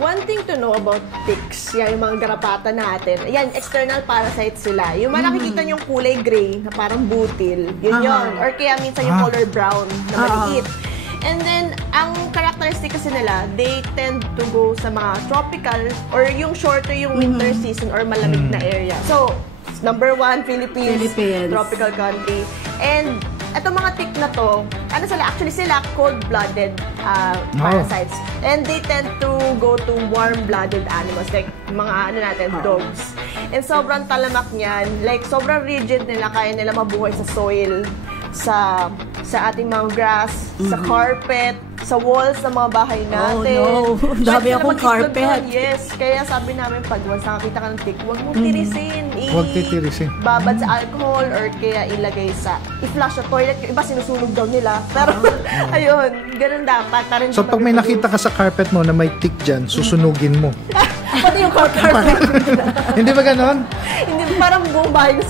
One thing to know about ticks, yan yung mga garapata natin. Yan, external parasites sila. Yung mga nakikita yung kulay gray na parang butil, yun yun. Or kaya minsan yung color brown na maliit. And then, ang characteristic kasi nila, they tend to go sa mga tropical or yung shorter yung winter season or malamig na area. So, number 1, Philippines, tropical country. And itong mga tick na to, ano sila? Actually sila cold-blooded parasites. And they tend to go to warm-blooded animals, like mga ano natin, dogs. And sobrang talamak niyan, like sobrang rigid nila, kaya nila mabuhay sa soil, sa ating mga grass, sa carpet, sa walls ng mga bahay natin. Oh no, dami akong carpet. Yes, kaya sabi namin pag once nakakita ka ng tick, huwag mong tirisin. Huwag titirisin. Babad sa alcohol or kaya ilagay sa, i-flush sa toilet. Yung iba sinusunog daw nila. Pero, ayun, ganun dapat. So, pag may nakita ka sa carpet mo na may tick dyan, susunugin mo. Pati yung carpet. Hindi ba ganon? Hindi, parang buong bahay na